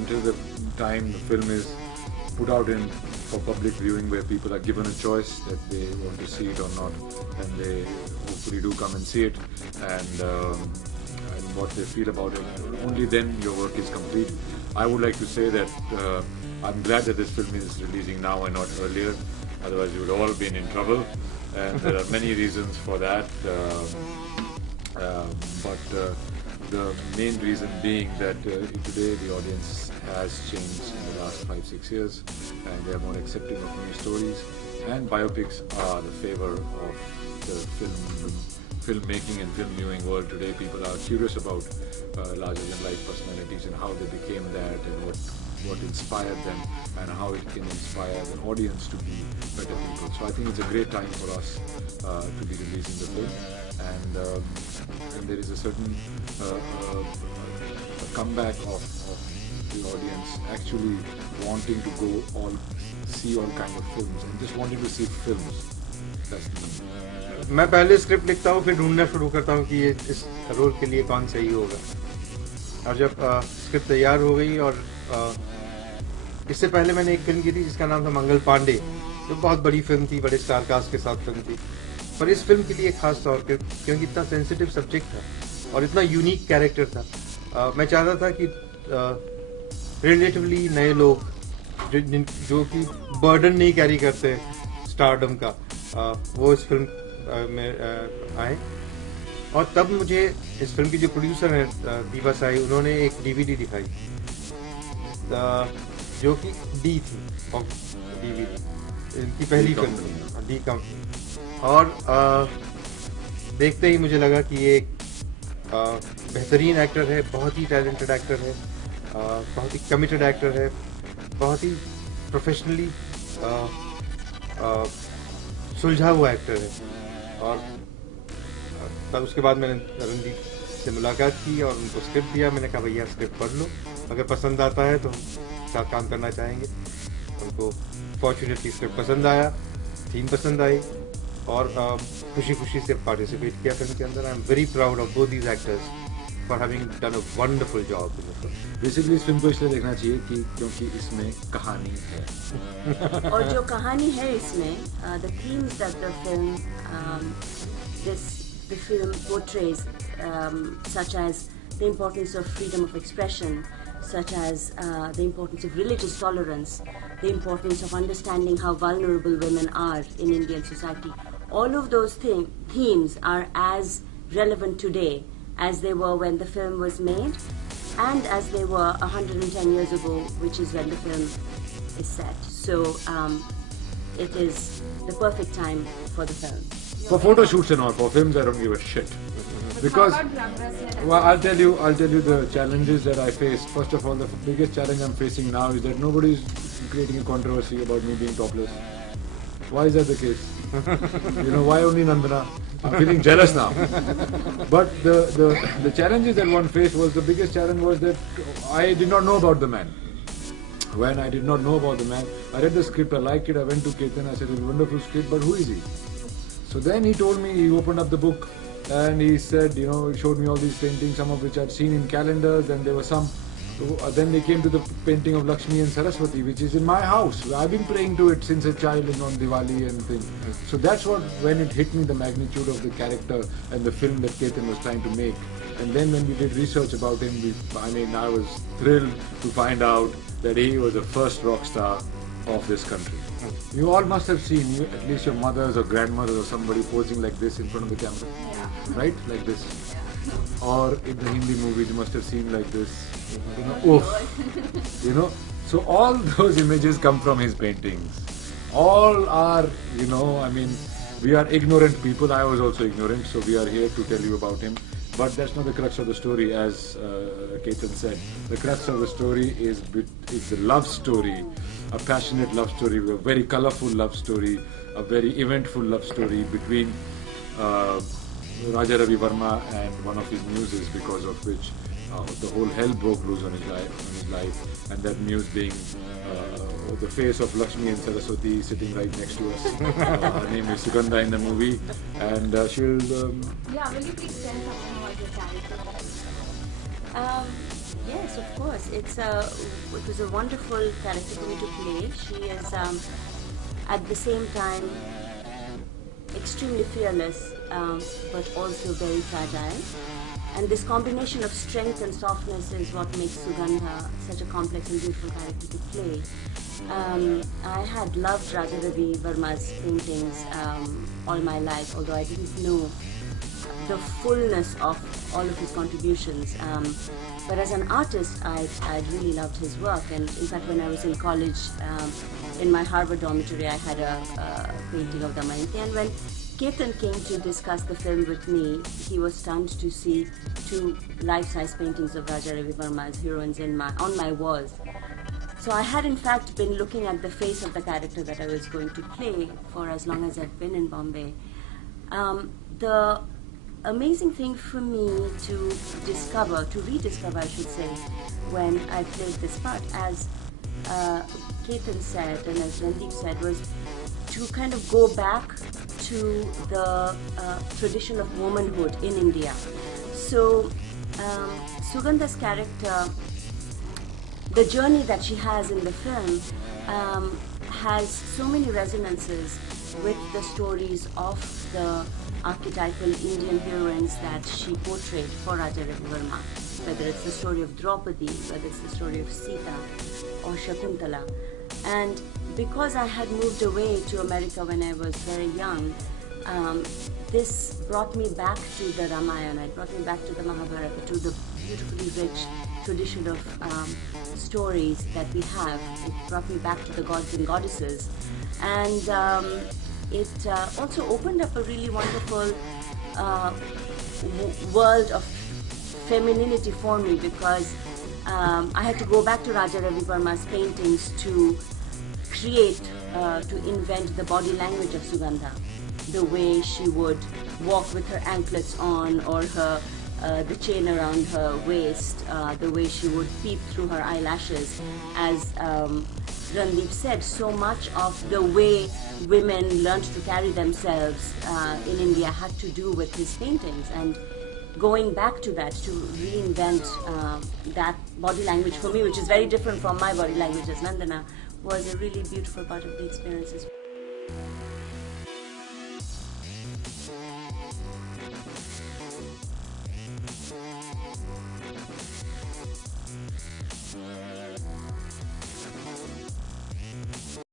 until the time the film is put out in for public viewing, where people are given a choice that they want to see it or not, and they hopefully do come and see it, and what they feel about it. Only then your work is complete. I would like to say that I'm glad that this film is releasing now and not earlier. Otherwise, you would all been in trouble, and there are many reasons for that. But the main reason being that today the audience has changed in the last 5-6 years, and they are more accepting of new stories, and biopics are the favor of the filmmaking and film viewing world today. People are curious about larger than life personalities and how they became that, and what inspired them, and how it can inspire the audience to be better people. So I think it's a great time for us to be releasing the film, and there is a certain comeback of the audience actually wanting to go see all kind of films and just wanting to see films. That's the main. मैं पहले script लिखता हूँ, फिर ढूंढना शुरू करता हूँ कि ये इस रोल के लिए कौन सही होगा, और जब स्क्रिप्ट तैयार हो गई, और इससे पहले मैंने एक फिल्म की थी जिसका नाम था मंगल पांडे, जो बहुत बड़ी फिल्म थी, बड़े स्टार कास्ट के साथ फिल्म थी, पर इस फिल्म के लिए खास तौर पर क्योंकि इतना सेंसिटिव सब्जेक्ट था और इतना यूनिक कैरेक्टर था, मैं चाहता था कि रिलेटिवली नए लोग जो कि बर्डन नहीं कैरी करते स्टारडम का, वो इस फिल्म में आए। और तब मुझे इस फिल्म की जो प्रोड्यूसर हैं दीवा साई, उन्होंने एक डीवीडी दिखाई जो कि डी थी, ऑफ डीवीडी, इनकी पहली फिल्म डी कंपनी, और देखते ही मुझे लगा कि ये एक बेहतरीन एक्टर है, बहुत ही टैलेंटेड एक्टर है, बहुत ही कमिटेड एक्टर है, बहुत ही प्रोफेशनली सुलझा हुआ एक्टर है। और तब उसके बाद मैंने रणदीप से मुलाकात की और उनको स्क्रिप्ट दिया। मैंने कहा भैया स्क्रिप्ट पढ़ लो, अगर पसंद आता है तो साथ काम करना चाहेंगे। उनको फॉर्चुनेटली स्क्रिप्ट पसंद आया, थीम पसंद आई, और खुशी खुशी से पार्टिसिपेट किया फिल्म के अंदर। I am very proud of both these actors for having done a wonderful job in the film. Basically इस फिल्म को इसलिए देखना चाहिए क्योंकि इसमें कहानी है, और जो कहानी है इसमें, the themes that the film the film portrays, such as the importance of freedom of expression, such as the importance of religious tolerance, the importance of understanding how vulnerable women are in Indian society. All of those themes are as relevant today as they were when the film was made, and as they were 110 years ago, which is when the film is set. So it is the perfect time for the film. For photo shoots and all, for films I don't give a shit. Because, well, I'll tell you the challenges that I face. First of all, the biggest challenge I'm facing now is that nobody is creating a controversy about me being topless. Why is that the case? You know, why only Nandana? I'm feeling jealous now. But the challenges that one faced was, the biggest challenge was that I did not know about the man. When I did not know about the man, I read the script, I liked it, I went to Ketan, I said, it's a wonderful script, but who is he? So then he told me, he opened up the book and he said, you know, he showed me all these paintings, some of which I'd seen in calendars, and there were some. Then they came to the painting of Lakshmi and Saraswati, which is in my house. I've been praying to it since a child on Diwali and things. So that's when it hit me, the magnitude of the character and the film that Ketan was trying to make. And then when we did research about him, I was thrilled to find out that he was the first rock star of this country. You all must have seen, at least your mothers or grandmothers or somebody posing like this in front of the camera, right? Like this. Or in the Hindi movies, you must have seen like this. You know, oof. You know, so all those images come from his paintings. All are, you know, I mean, we are ignorant people. I was also ignorant, so we are here to tell you about him. But that's not the crux of the story, as Ketan said. The crux of the story is a love story, a passionate love story, a very colorful love story, a very eventful love story between Raja Ravi Verma and one of his muses, because of which the whole hell broke loose on his life, and that muse being the face of Lakshmi and Saraswati sitting right next to us. Her name is Sugandha in the movie, and she'll... will you please tell something about your character? Yes, of course. It was a wonderful character for me to play. She is at the same time extremely fearless, but also very fragile. And this combination of strength and softness is what makes Sugandha such a complex and beautiful character to play. I had loved Raja Ravi Verma's paintings all my life, although I didn't know the fullness of all of his contributions. But as an artist, I really loved his work. And in fact, when I was in college, in my Harvard dormitory, I had a painting of Damayanti. And when Ketan came to discuss the film with me, he was stunned to see two life-size paintings of Raja Ravi Verma as heroines on my walls. So I had in fact been looking at the face of the character that I was going to play for as long as I've been in Bombay. The amazing thing for me to rediscover I should say, when I played this part, as Ketan said and as Randeep said, was to kind of go back to the tradition of womanhood in India. So Sugandha's character, the journey that she has in the film has so many resonances with the stories of the archetypal Indian heroines that she portrayed for Raja Ravi Verma, whether it's the story of Draupadi, whether it's the story of Sita or Shakuntala. And because I had moved away to America when I was very young, this brought me back to the Ramayana, it brought me back to the Mahabharata, to the beautifully rich tradition of stories that we have. It brought me back to the gods and goddesses. And it also opened up a really wonderful world of femininity for me, because I had to go back to Raja Ravi Verma's paintings to create, to invent the body language of Sugandha. The way she would walk with her anklets on, or her the chain around her waist, the way she would peep through her eyelashes. As Randeep said, so much of the way women learned to carry themselves in India had to do with his paintings. And going back to that, to reinvent that body language for me, which is very different from my body language as Nandana, was a really beautiful part of the experience as well.